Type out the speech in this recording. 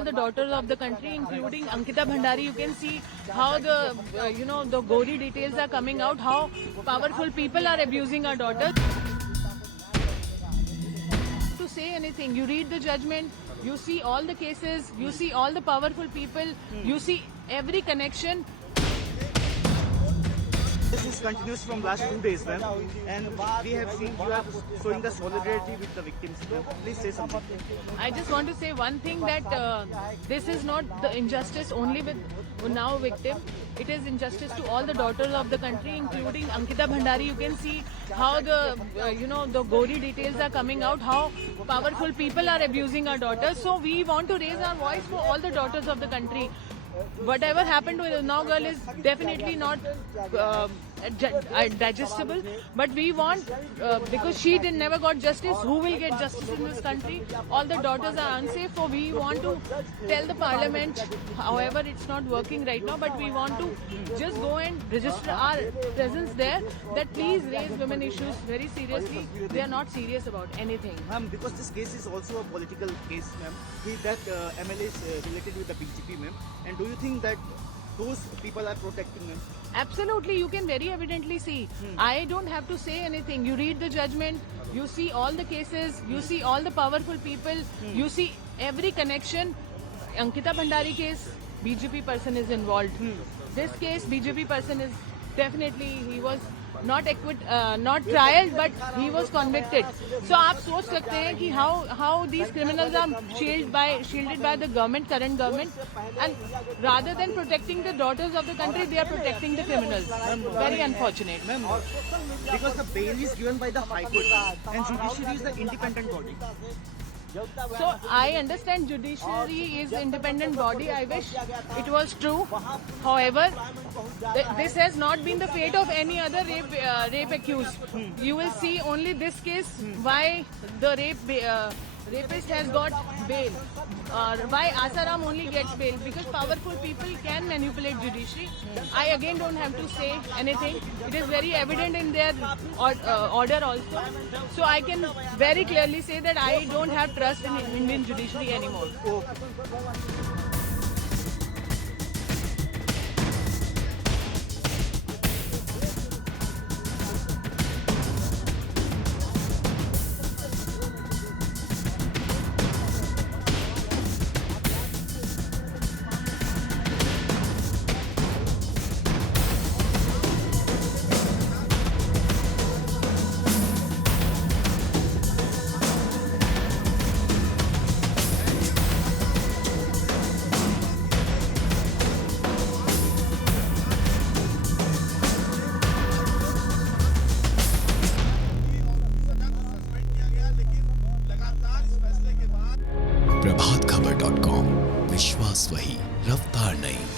all the daughters of the country, including Ankita Bhandari. You can see how the gory details are coming out, how powerful people are abusing our daughters. To say anything, you read the judgment, you see all the cases, you see all the powerful people, you see every connection. This continues from last 2 days, ma'am, and we have seen you are showing the solidarity with the victims. Please say something. I just want to say one thing, that this is not the injustice only with Unnao victim. It is injustice to all the daughters of the country, including Ankita Bhandari. You can see how the gory details are coming out, how powerful people are abusing our daughters. So we want to raise our voice for all the daughters of the country. Whatever happened to the Unnao girl is definitely not digestible, but we want, because she never got justice, who will get justice in this country? All the daughters are unsafe, so we want to tell the parliament, however it's not working right now, but we want to just go and register our presence there, that please raise women issues very seriously. They are not serious about anything. Ma'am, because this case is also a political case, ma'am, that MLA is related with the BJP, ma'am, and do you think that those people are protecting them? Absolutely, you can very evidently see. I don't have to say anything. You read the judgment, you see all the cases, you see all the powerful people, you see every connection. Ankita Bhandari case, BJP person is involved. This case, BJP person is definitely, he was not trialed, but he was convicted. So आप सोच सकते हैं कि how these criminals are shielded by the government, current government, and rather than protecting the daughters of the country, they are protecting the criminals. Very unfortunate. Ma'am, because the bail is given by the High Court, and judiciary is the independent body. So I understand judiciary is independent body. I wish it was true. However, this has not been the fate of any other rape accused. You will see only this case why the rapist has got bail, or why Asaram only gets bail, because powerful people can manipulate judiciary. I again don't have to say anything. It is very evident in their order also. So I can very clearly say that I don't have trust in Indian judiciary anymore. प्रभातखबर.com, विश्वास वही, रफ्तार नहीं।